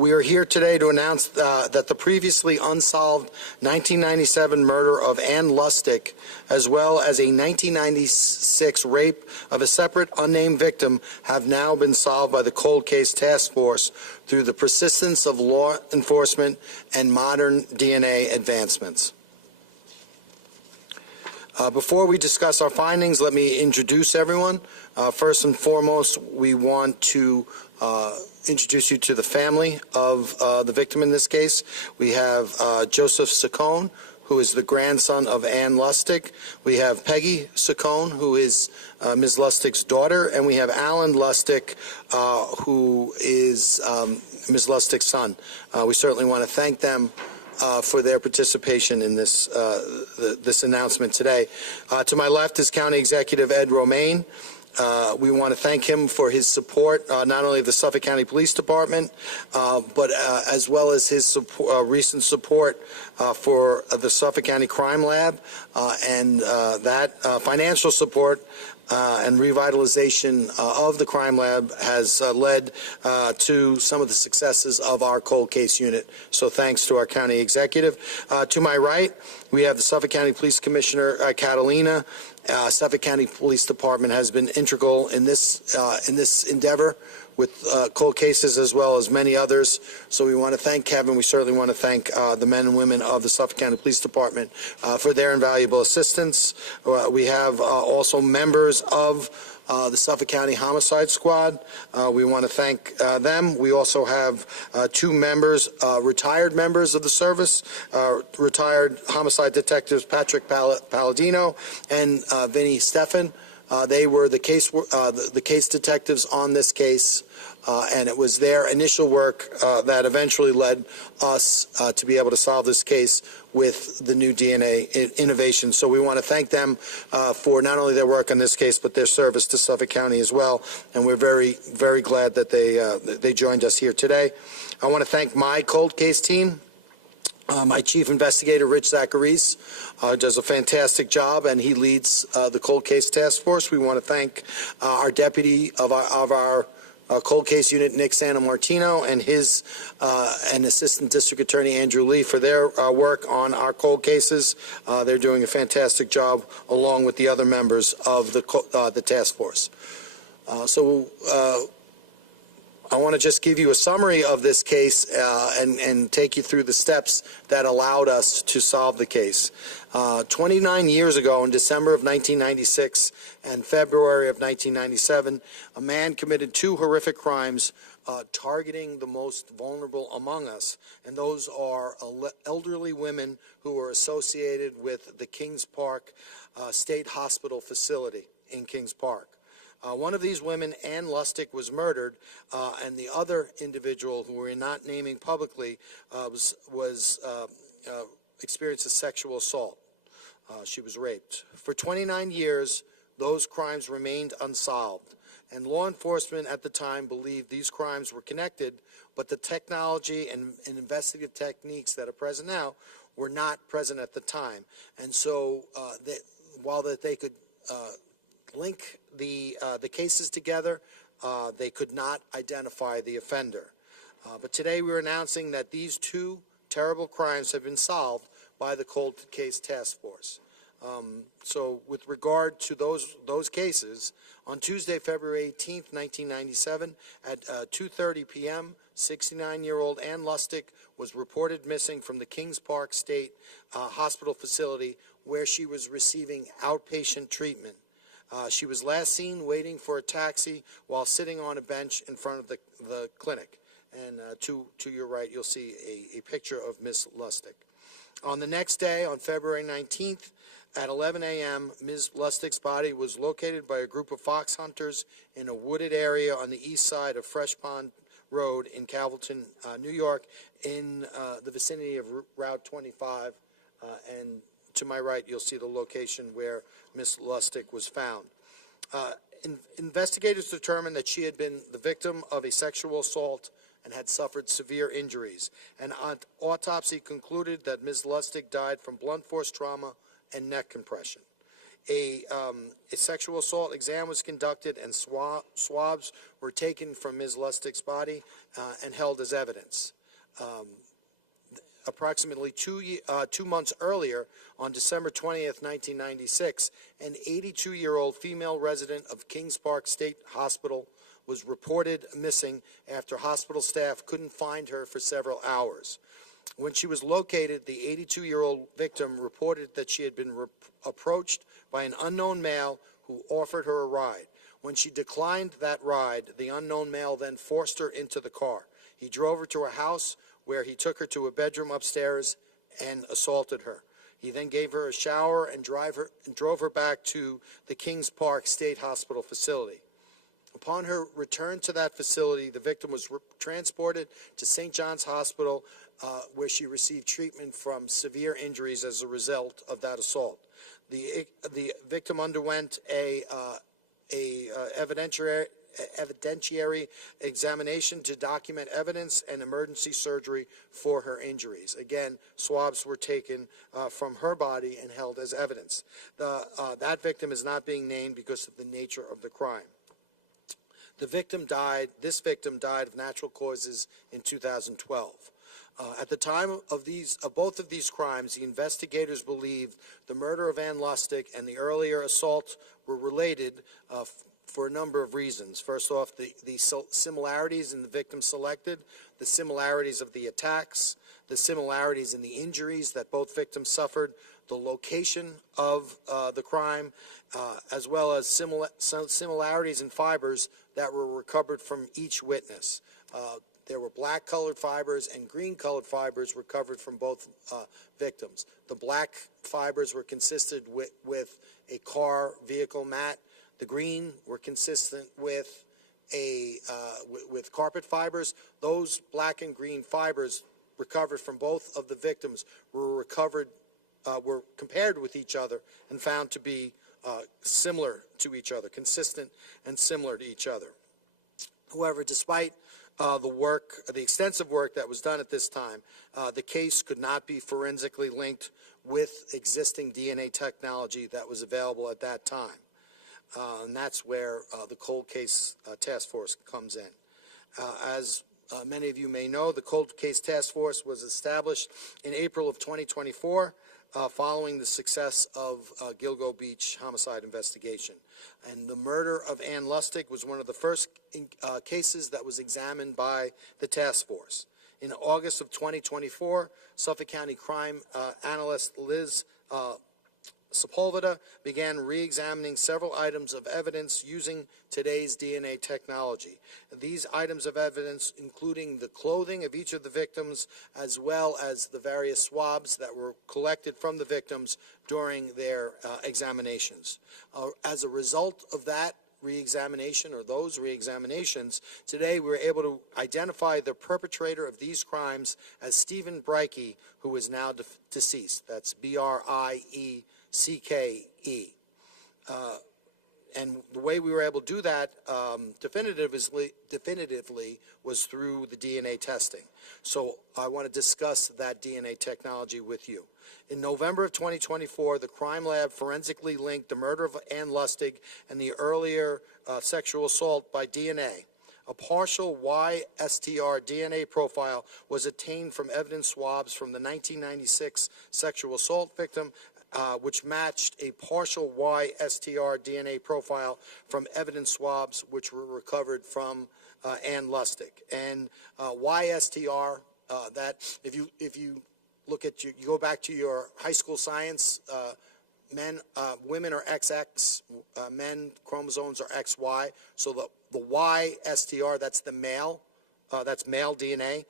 We are here today to announce that the previously unsolved 1997 murder of Ann Lustig, as well as a 1996 rape of a separate unnamed victim, have now been solved by the Cold Case Task Force through the persistence of law enforcement and modern DNA advancements. Before we discuss our findings, let me introduce everyone. First and foremost, we want to introduce you to the family of the victim in this case. We have Joseph Saccone, who is the grandson of Ann Lustig. We have Peggy Saccone, who is Ms. Lustig's daughter, and we have Alan Lustig, who is Ms. Lustig's son. We certainly want to thank them for their participation in this this announcement today. To my left is County Executive Ed Romaine. We want to thank him for his support, not only of the Suffolk County Police Department, but as well as his recent support for the Suffolk County Crime Lab, and that financial support and revitalization of the crime lab has led to some of the successes of our cold case unit. So thanks to our county executive. To my right, we have the Suffolk County Police Commissioner Catalina. Suffolk County Police Department has been integral in this endeavor with cold cases as well as many others. So we want to thank Kevin. We certainly want to thank the men and women of the Suffolk County Police Department for their invaluable assistance. We have also members of the Suffolk County Homicide Squad. We want to thank them. We also have two members, retired members of the service, retired homicide detectives Patrick Palladino and Vinny Stephan. They were the case detectives on this case, and it was their initial work that eventually led us to be able to solve this case with the new DNA innovation. So we want to thank them for not only their work on this case, but their service to Suffolk County as well. And we're very, very glad that they joined us here today. I want to thank my cold case team. My chief investigator, Rich Zacharies, does a fantastic job, and he leads the cold case task force. We want to thank our deputy of our cold case unit, Nick Santamartino, and his and assistant district attorney Andrew Lee for their work on our cold cases. They're doing a fantastic job along with the other members of the task force. I want to just give you a summary of this case and take you through the steps that allowed us to solve the case. 29 years ago, in December of 1996 and February of 1997, a man committed two horrific crimes targeting the most vulnerable among us, and those are elderly women who were associated with the Kings Park State Hospital facility in Kings Park. One of these women, Ann Lustig, was murdered, and the other individual, who we're not naming publicly, experienced a sexual assault. She was raped. For 29 years, those crimes remained unsolved, and law enforcement at the time believed these crimes were connected, but the technology and investigative techniques that are present now were not present at the time. And so while they could link the cases together, they could not identify the offender. But today we're announcing that these two terrible crimes have been solved by the Cold Case Task Force. So with regard to those cases, on Tuesday, February 18th, 1997, at 2:30 p.m., 69-year-old Ann Lustig was reported missing from the Kings Park State Hospital facility, where she was receiving outpatient treatment. She was last seen waiting for a taxi while sitting on a bench in front of the clinic. And to your right, you'll see a picture of Ms. Lustig. On the next day, on February 19th, at 11 a.m., Ms. Lustig's body was located by a group of fox hunters in a wooded area on the east side of Fresh Pond Road in Calverton, New York, in the vicinity of Route 25. And to my right, you'll see the location where Ms. Lustig was found. Investigators determined that she had been the victim of a sexual assault and had suffered severe injuries. An autopsy concluded that Ms. Lustig died from blunt force trauma and neck compression. A sexual assault exam was conducted, and swabs were taken from Ms. Lustig's body and held as evidence. Approximately 2 months earlier, on December 20th, 1996, an 82-year-old female resident of Kings Park State Hospital was reported missing after hospital staff couldn't find her for several hours. When she was located, the 82-year-old victim reported that she had been approached by an unknown male who offered her a ride. When she declined that ride, the unknown male then forced her into the car. He drove her to a house where he took her to a bedroom upstairs and assaulted her. He then gave her a shower and drove her back to the Kings Park State Hospital facility. Upon her return to that facility, the victim was transported to St. John's Hospital, where she received treatment from severe injuries as a result of that assault. The victim underwent a evidentiary examination to document evidence and emergency surgery for her injuries. Again, swabs were taken from her body and held as evidence. That victim is not being named because of the nature of the crime. This victim died of natural causes in 2012. At the time of both of these crimes, the investigators believed the murder of Ann Lustig and the earlier assault were related for a number of reasons. First off, the similarities in the victims selected, the similarities of the attacks, the similarities in the injuries that both victims suffered, the location of the crime, as well as similarities in fibers that were recovered from each witness. There were black-colored fibers and green-colored fibers recovered from both victims. The black fibers were consistent with a car vehicle mat. The green were consistent with with carpet fibers. Those black and green fibers recovered from both of the victims were compared with each other and found to be similar to each other, consistent and similar to each other. However, despite the extensive work that was done at this time, the case could not be forensically linked with existing DNA technology that was available at that time. And that's where the Cold Case Task Force comes in. As many of you may know, the Cold Case Task Force was established in April of 2024 following the success of Gilgo Beach homicide investigation. And the murder of Ann Lustig was one of the first cases that was examined by the task force. In August of 2024, Suffolk County crime analyst Liz Sepulveda began re-examining several items of evidence using today's DNA technology. These items of evidence, including the clothing of each of the victims, as well as the various swabs that were collected from the victims during their examinations. As a result of that re-examination, or those re-examinations, today we were able to identify the perpetrator of these crimes as Steven Briecke, who is now deceased. That's Briecke. And the way we were able to do that definitively was through the DNA testing. So I want to discuss that DNA technology with you. In November of 2024, the crime lab forensically linked the murder of Ann Lustig and the earlier sexual assault by DNA. A partial YSTR DNA profile was obtained from evidence swabs from the 1996 sexual assault victim, which matched a partial YSTR DNA profile from evidence swabs which were recovered from Ann Lustig. And YSTR, that if you look at you go back to your high school science, women are XX, men chromosomes are XY. So the YSTR, that's the male, that's male DNA,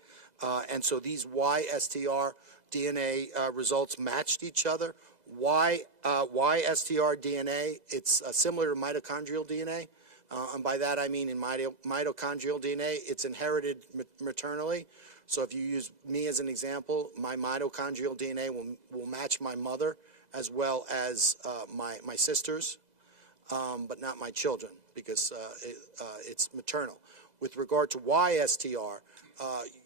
and so these YSTR DNA results matched each other. YSTR DNA, it's similar to mitochondrial DNA, and by that I mean in mitochondrial DNA, it's inherited maternally. So if you use me as an example, my mitochondrial DNA will match my mother as well as my sisters, but not my children because it's maternal. With regard to YSTR,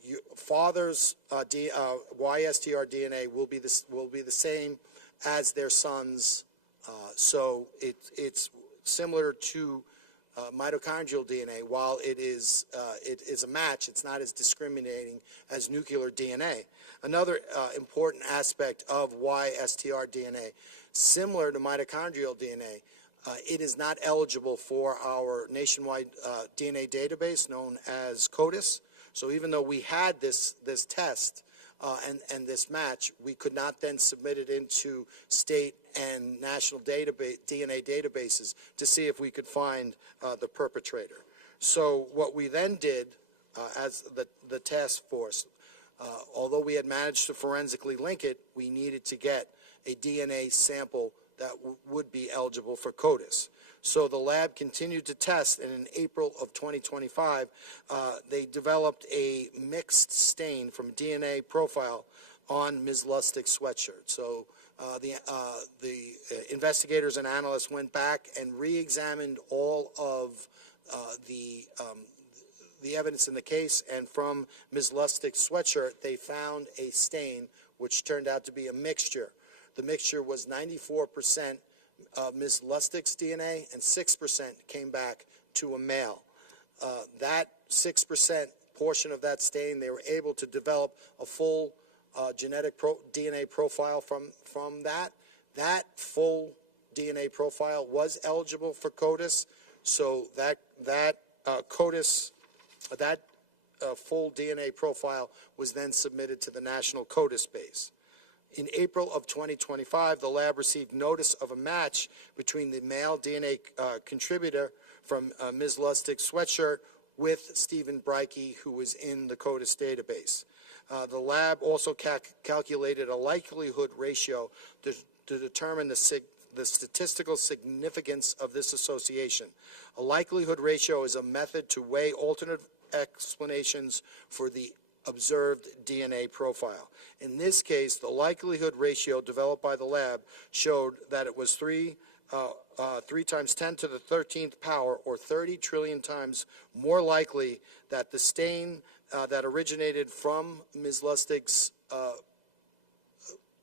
your father's YSTR DNA will be the same as their son's So it's similar to mitochondrial DNA. While it is a match, it's not as discriminating as nuclear DNA. Another important aspect of why STR DNA, similar to mitochondrial DNA, it is not eligible for our nationwide DNA database known as CODIS. So even though we had this test and this match, we could not then submit it into state and national DNA databases to see if we could find the perpetrator. So what we then did as the task force, although we had managed to forensically link it, we needed to get a DNA sample that would be eligible for CODIS. So the lab continued to test, and in April of 2025, they developed a mixed stain from DNA profile on Ms. Lustig's sweatshirt. So the investigators and analysts went back and re-examined all of the evidence in the case, and from Ms. Lustig's sweatshirt, they found a stain which turned out to be a mixture. The mixture was 94% Ms. Lustig's DNA, and 6% came back to a male. That 6% portion of that stain, they were able to develop a full genetic DNA profile from that. That full DNA profile was eligible for CODIS, so that CODIS, that full DNA profile was then submitted to the national CODIS base. In April of 2025, the lab received notice of a match between the male DNA contributor from Ms. Lustig's sweatshirt with Steven Briecke, who was in the CODIS database. The lab also calculated a likelihood ratio to determine the statistical significance of this association. A likelihood ratio is a method to weigh alternate explanations for the observed DNA profile. In this case, the likelihood ratio developed by the lab showed that it was 3 times 10 to the 13th power, or 30 trillion times more likely that the stain that originated from Ms. Lustig's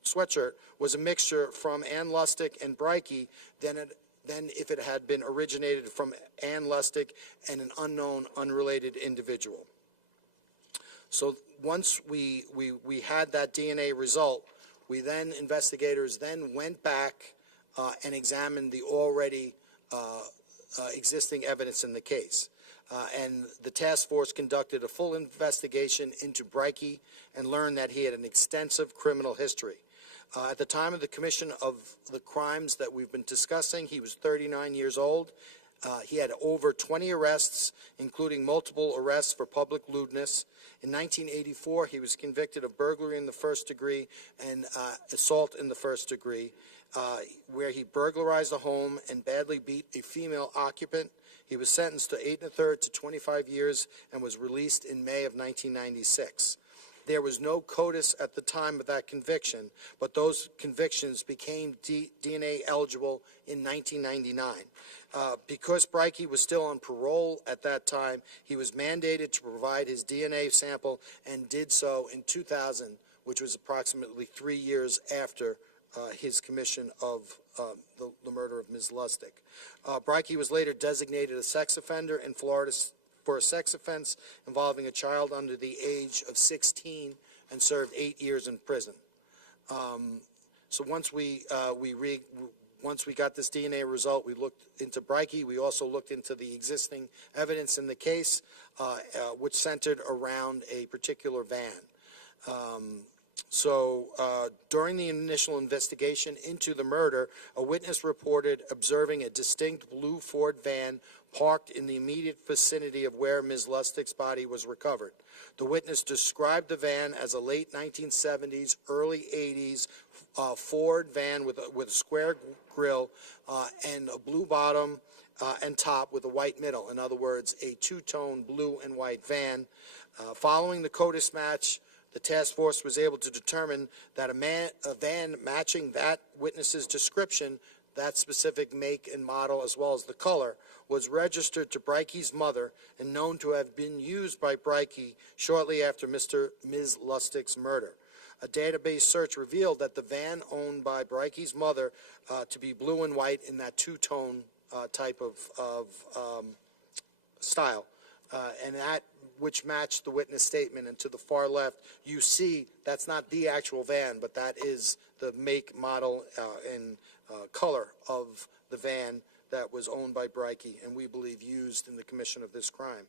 sweatshirt was a mixture from Ann Lustig and Briecke than if it had been originated from Ann Lustig and an unknown, unrelated individual. So once we had that DNA result, investigators then went back and examined the already existing evidence in the case. And the task force conducted a full investigation into Briecke and learned that he had an extensive criminal history. At the time of the commission of the crimes that we've been discussing, he was 39 years old. He had over 20 arrests, including multiple arrests for public lewdness. In 1984, he was convicted of burglary in the first degree and assault in the first degree, where he burglarized a home and badly beat a female occupant. He was sentenced to 8 1/3 to 25 years and was released in May of 1996. There was no CODIS at the time of that conviction, but those convictions became DNA eligible in 1999. Because Briecke was still on parole at that time, he was mandated to provide his DNA sample and did so in 2000, which was approximately 3 years after his commission of the murder of Ms. Lustig. Briecke was later designated a sex offender in Florida for a sex offense involving a child under the age of 16 and served 8 years in prison. So once we got this DNA result, we looked into Briecke. We also looked into the existing evidence in the case, which centered around a particular van. During the initial investigation into the murder, a witness reported observing a distinct blue Ford van parked in the immediate vicinity of where Ms. Lustig's body was recovered. The witness described the van as a late 1970s, early 80s Ford van with a square grille and a blue bottom and top with a white middle. In other words, a two-tone blue and white van. Following the CODIS match, the task force was able to determine that a van matching that witness's description, that specific make and model as well as the color, was registered to Briecke's mother and known to have been used by Briecke shortly after Ms. Lustig's murder. A database search revealed that the van owned by Briecke's mother to be blue and white in that two-tone type of style, and that which matched the witness statement. And to the far left, you see that's not the actual van, but that is the make, model, and color of the van that was owned by Briecke and we believe used in the commission of this crime.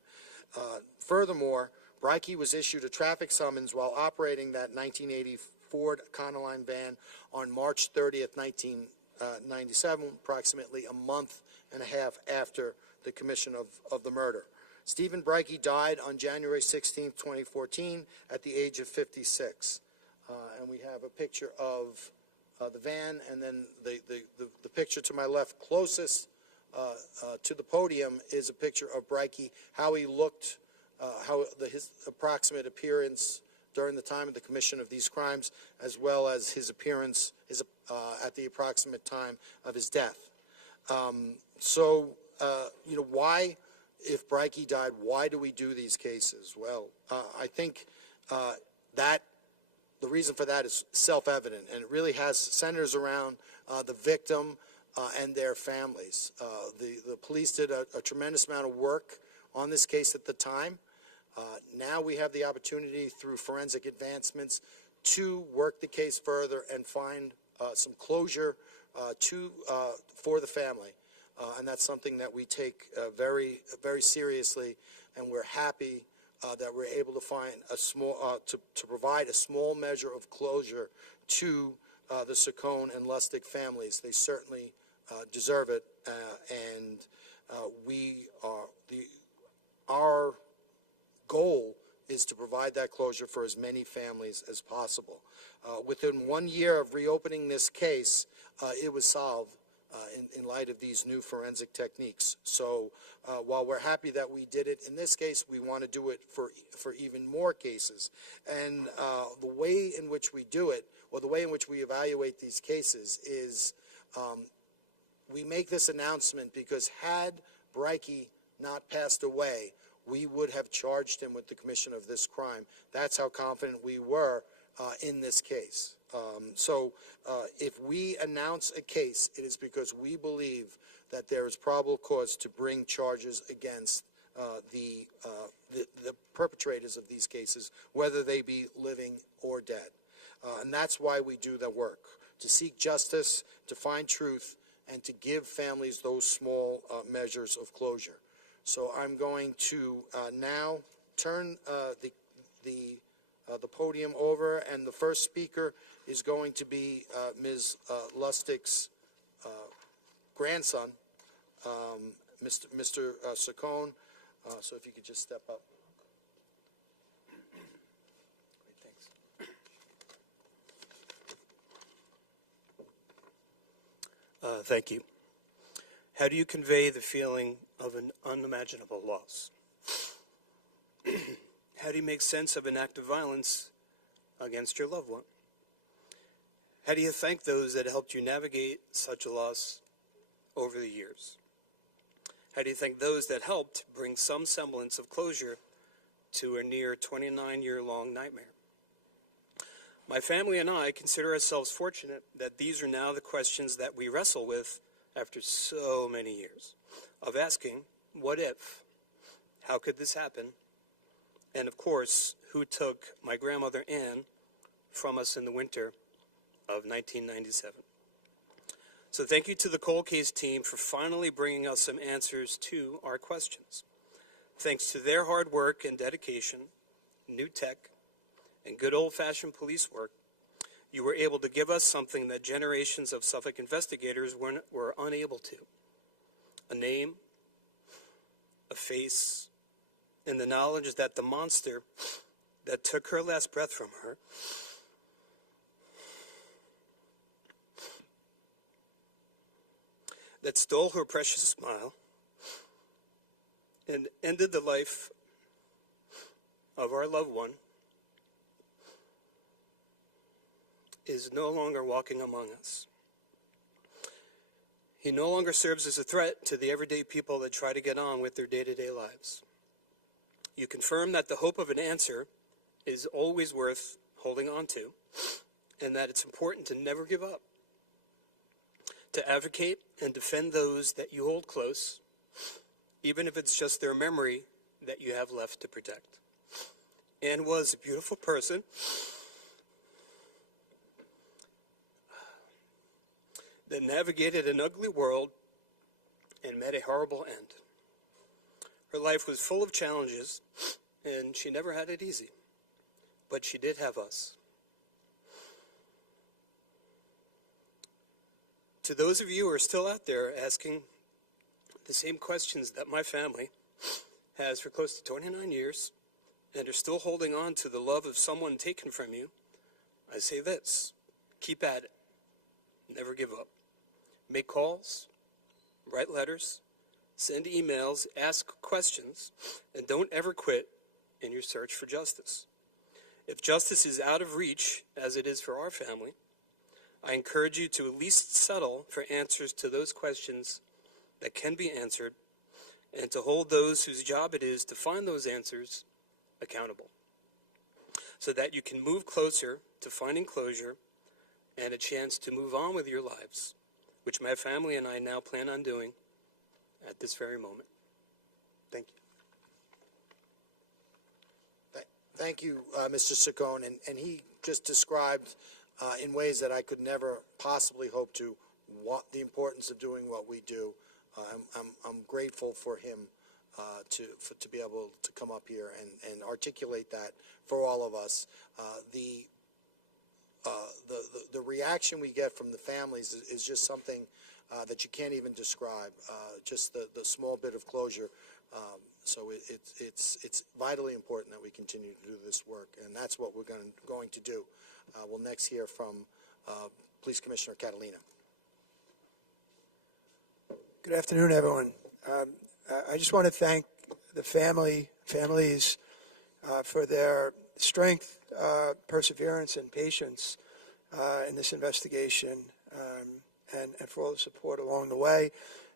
Furthermore, Briecke was issued a traffic summons while operating that 1980 Ford Econoline van on March 30th, 1997, approximately a month and a half after the commission of the murder. Steven Briecke died on January 16th, 2014, at the age of 56. And we have a picture of the van, and then the picture to my left closest to the podium is a picture of Briecke, how he looked, his approximate appearance during the time of the commission of these crimes, as well as his appearance at the approximate time of his death. Why, if Briecke died, why do we do these cases? Well, I think that the reason for that is self-evident, and it really centers around the victim and their families. The police did a tremendous amount of work on this case at the time. Now we have the opportunity through forensic advancements to work the case further and find some closure for the family. And that's something that we take very, very seriously, and we're happy that we're able to find a small, to provide a small measure of closure to the Saccone and Lustig families. They certainly deserve it, and our goal is to provide that closure for as many families as possible. Within 1 year of reopening this case, it was solved in light of these new forensic techniques. So while we're happy that we did it in this case, we want to do it for even more cases. And the way in which we do it, or the way in which we evaluate these cases, is we make this announcement because had Briecke not passed away, we would have charged him with the commission of this crime. That's how confident we were in this case. If we announce a case, it is because we believe that there is probable cause to bring charges against the perpetrators of these cases, whether they be living or dead. And that's why we do the work, to seek justice, to find truth, and to give families those small measures of closure. So I'm going to now turn the podium over, and the first speaker is going to be Ms. Lustig's grandson, Mr. Saccone. So if you could just step up. Great, thanks. Thank you. How do you convey the feeling of an unimaginable loss? How do you make sense of an act of violence against your loved one? How do you thank those that helped you navigate such a loss over the years? How do you thank those that helped bring some semblance of closure to a near 29-year-long nightmare? My family and I consider ourselves fortunate that these are now the questions that we wrestle with after so many years of asking, what if? How could this happen? And of course, who took my grandmother Ann from us in the winter of 1997? So thank you to the cold case team for finally bringing us some answers to our questions. Thanks to their hard work and dedication, new tech, and good old-fashioned police work, you were able to give us something that generations of Suffolk investigators were unable to. A name, a face, and the knowledge that the monster that took her last breath from her that stole her precious smile and ended the life of our loved one is no longer walking among us. He no longer serves as a threat to the everyday people that try to get on with their day-to-day lives. You confirm that the hope of an answer is always worth holding on to, and that it's important to never give up, to advocate and defend those that you hold close, even if it's just their memory that you have left to protect. Ann was a beautiful person that navigated an ugly world and met a horrible end. Her life was full of challenges, and she never had it easy, but she did have us. To those of you who are still out there asking the same questions that my family has for close to 29 years and are still holding on to the love of someone taken from you, I say this: keep at it. Never give up. Make calls, write letters, send emails, ask questions, and don't ever quit in your search for justice. If justice is out of reach, as it is for our family, I encourage you to at least settle for answers to those questions that can be answered, and to hold those whose job it is to find those answers accountable, so that you can move closer to finding closure and a chance to move on with your lives, which my family and I now plan on doing at this very moment. Thank you. Thank you, Mr. Saccone, and he just described in ways that I could never possibly hope to what the importance of doing what we do. I'm grateful for him to be able to come up here and articulate that for all of us. The reaction we get from the families is just something that you can't even describe. Just the small bit of closure. So it's vitally important that we continue to do this work, and that's what we're going to do. We'll next hear from Police Commissioner Catalina. Good afternoon, everyone. I just want to thank the families for their strength, perseverance, and patience in this investigation, and for all the support along the way.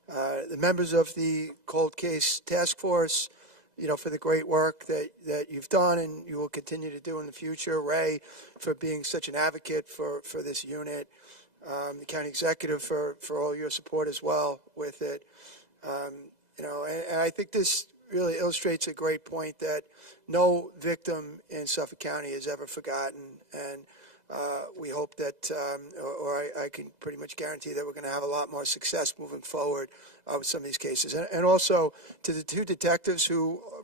The members of the Cold Case Task Force, for the great work that you've done and you will continue to do in the future. Ray, for being such an advocate for this unit. The county executive for all your support as well with it. And I think this really illustrates a great point that no victim in Suffolk County is ever forgotten, and we hope that, I can pretty much guarantee that we're going to have a lot more success moving forward with some of these cases. And also to the two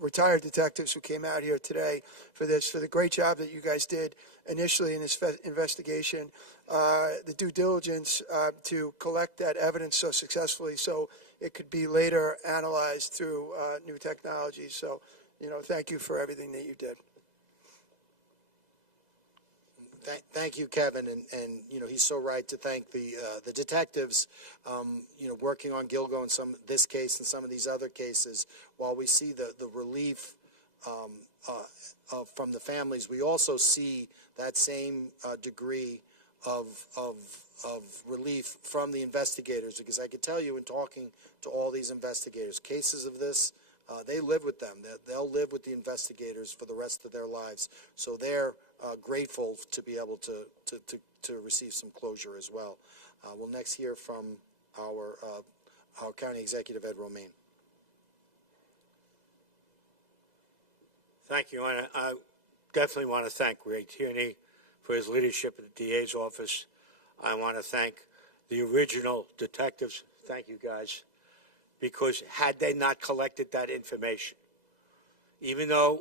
retired detectives who came out here today for the great job that you guys did initially in this investigation, the due diligence to collect that evidence so successfully so it could be later analyzed through new technology. So, thank you for everything that you did. Thank you, Kevin, and he's so right to thank the detectives, working on Gilgo and this case and some of these other cases. While we see the relief from the families, we also see that same degree of relief from the investigators, because I could tell you in talking to all these investigators, cases of this, they live with them. They'll live with the investigators for the rest of their lives. So they're grateful to be able to receive some closure as well. We'll next hear from our County Executive Ed Romaine. Thank you, and I definitely want to thank Ray Tierney for his leadership at the DA's office. I want to thank the original detectives. Thank you, guys, because had they not collected that information, even though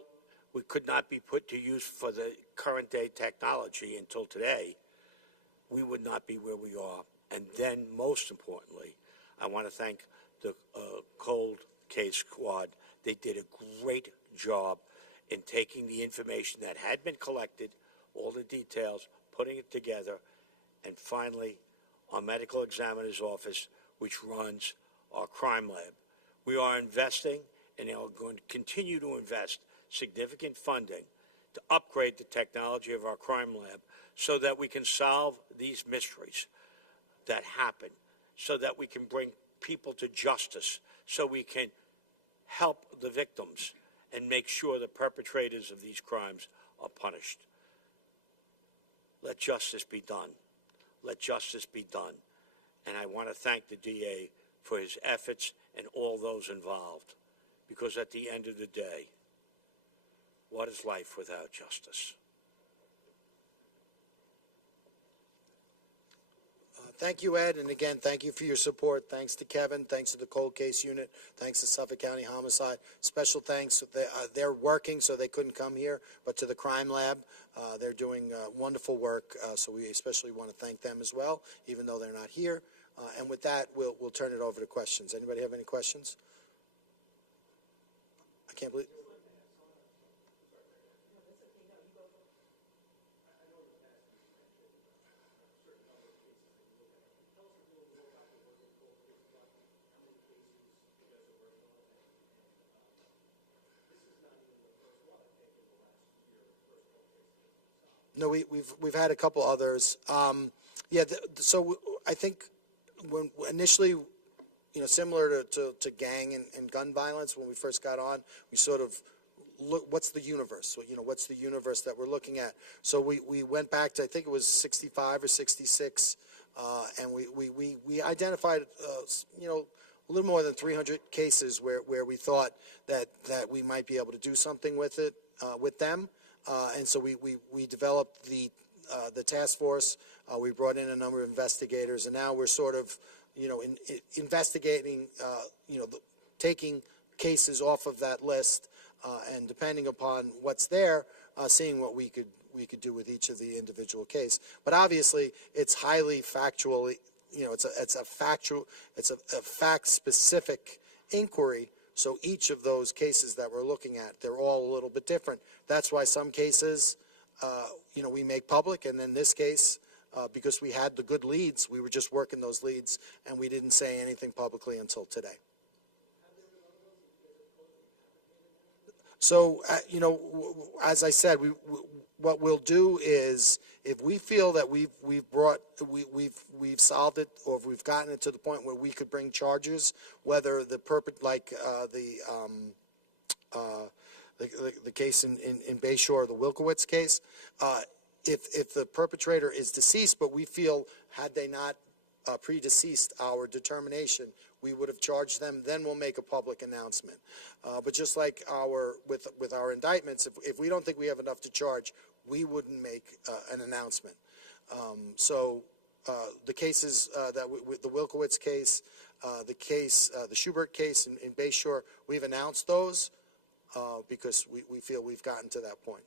we could not be put to use for the current day technology until today, we would not be where we are. And then, most importantly, I want to thank the Cold Case Squad. They did a great job in taking the information that had been collected, all the details, putting it together, and finally, our medical examiner's office, which runs our crime lab. We are investing, and are going to continue to invest significant funding to upgrade the technology of our crime lab so that we can solve these mysteries that happen, so that we can bring people to justice, so we can help the victims and make sure the perpetrators of these crimes are punished. let justice be done. Let justice be done. And I want to thank the DA for his efforts and all those involved. Because at the end of the day, what is life without justice? Thank you, Ed, and again, thank you for your support. Thanks to Kevin, thanks to the Cold Case Unit, thanks to Suffolk County Homicide. Special thanks. They're working, so they couldn't come here, but to the Crime Lab, they're doing wonderful work, so we especially want to thank them as well, even though they're not here. And with that, we'll turn it over to questions. Anybody have any questions? I can't believe... No, we've had a couple others. So I think when initially, similar to gang and gun violence, when we first got on, we sort of look, what's the universe? So, what's the universe that we're looking at? So we went back to, I think it was 65 or 66, and we identified, a little more than 300 cases where we thought that we might be able to do something with it, with them. And so we developed the task force. We brought in a number of investigators, and now we're sort of, investigating, taking cases off of that list, and depending upon what's there, seeing what we could do with each of the individual case. But obviously, it's highly factually, it's a fact-specific inquiry. So each of those cases that we're looking at, they're all a little bit different. That's why some cases, we make public, and in this case, because we had the good leads, we were just working those leads, and we didn't say anything publicly until today. So, as I said, what we'll do is, if we feel that we've solved it, or if we've gotten it to the point where we could bring charges, whether the the case in Bayshore, the Wilkowitz case, if the perpetrator is deceased, but we feel had they not predeceased our determination, we would have charged them, then we'll make a public announcement. But just like with our indictments, if we don't think we have enough to charge, we wouldn't make an announcement. The cases the Wilkowitz case, the Schubert case in Bayshore, we've announced those because we feel we've gotten to that point.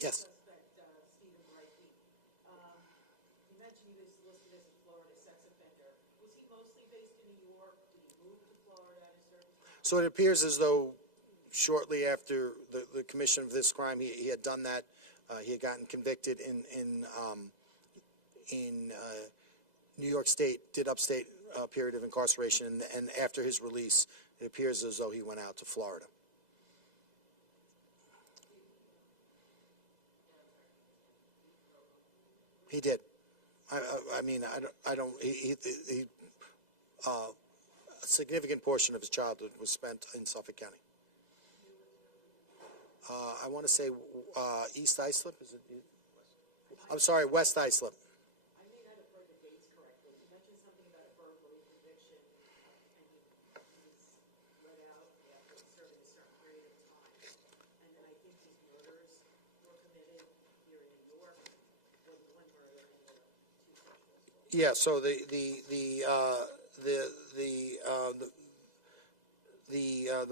Yes. Steven Briecke. You mentioned he was listed as a Florida sex offender. Was he mostly based in New York? Did he move to Florida at a certain time? So it appears as though shortly after the commission of this crime, he had done that. He had gotten convicted in New York State, did upstate period of incarceration, and after his release, it appears as though he went out to Florida. He did. A significant portion of his childhood was spent in Suffolk County. I want to say East Islip. Is it? I'm sorry, West Islip. I may not have heard the dates correctly. You mentioned something about a burglary conviction, and he was let out after serving a certain period of time. And then I think these murders were committed here in New York. Was one murder and the two sexual assaults. Yeah. So the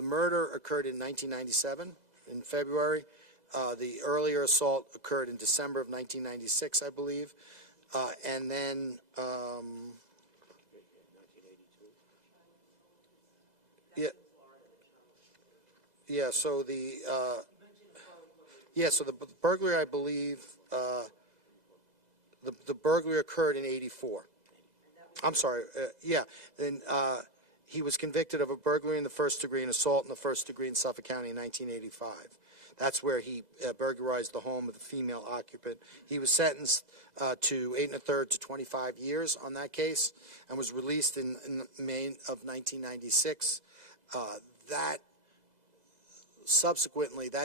murder occurred in 1997 in February. The earlier assault occurred in December of 1996, I believe, and then yeah. So so the burglary, I believe, the burglary occurred in '84. I'm sorry. Then he was convicted of a burglary in the first degree and assault in the first degree in Suffolk County in 1985. That's where he burglarized the home of the female occupant. He was sentenced to 8 1/3 to 25 years on that case and was released in May of 1996. That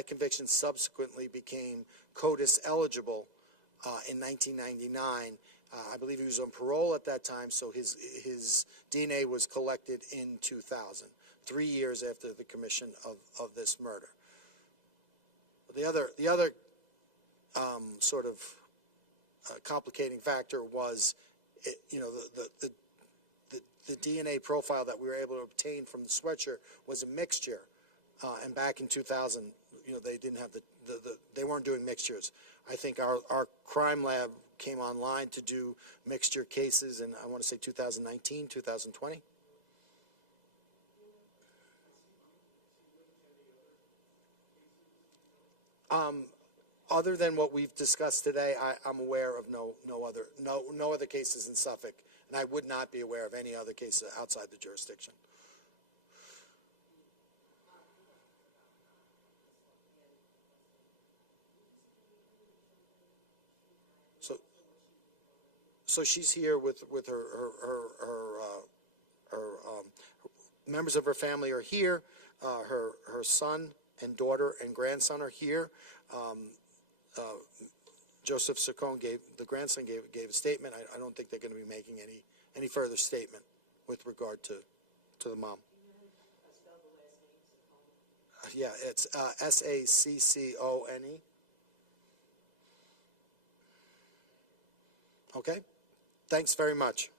conviction subsequently became CODIS eligible in 1999. I believe he was on parole at that time, so his DNA was collected in 2000, 3 years after the commission of this murder. The other sort of complicating factor was, the DNA profile that we were able to obtain from the sweatshirt was a mixture, and back in 2000, they didn't have they weren't doing mixtures. I think our crime lab came online to do mixture cases in, I want to say 2019, 2020. Other than what we've discussed today, I'm aware of no other cases in Suffolk, and I would not be aware of any other cases outside the jurisdiction. So she's here with her members of her family are here. Her son and daughter and grandson are here. Joseph Saccone the grandson gave a statement. I don't think they're going to be making any further statement with regard to the mom. Yeah, it's Saccone. Okay, thanks very much.